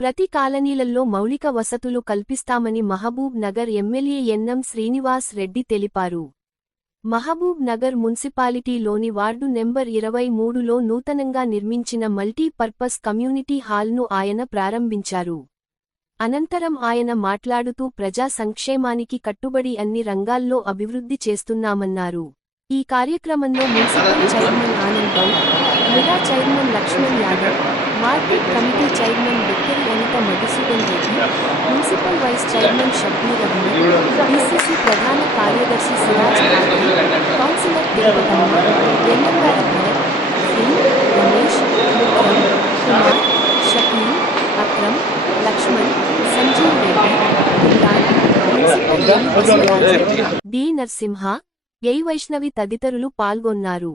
ప్రతి కాలనీలలో మౌలిక వసతులు కల్పిస్తామని మహబూబ్ నగర్ ఎమ్మెల్యే ఎన్ఎం శ్రీనివాస్ రెడ్డి తెలిపారు. మహబూబ్ నగర్ మున్సిపాలిటీలోని వార్డు నెంబర్ 23లో నూతనంగా నిర్మించిన మల్టీపర్పస్ కమ్యూనిటీ హాల్ను ఆయన ప్రారంభించారు. అనంతరం ఆయన మాట్లాడుతూ ప్రజా సంక్షేమానికి కట్టుబడి అన్ని రంగాల్లో అభివృద్ధి చేస్తున్నామన్నారు. ఈ కార్యక్రమంలో municipal chairman Anand Goud, MUDA chairman Lakshman Yadav, market committee chairman Bekkari Anitha Madhusudan Reddy, municipal vice chairman Shabbir Ahmed, DCC ప్రధాన కార్యదర్శి Siraj Khadri, councillor Tirupatamma, Ennangari Bharath, Sri, Ramesh, Vikram, Kumar, Shakeel, Akram, Lakshman, Sanjeev Reddy, Imran, municipal M Basavaraju, D Narasimha, A Vaishnavi తదితరులు పాల్గొన్నారు.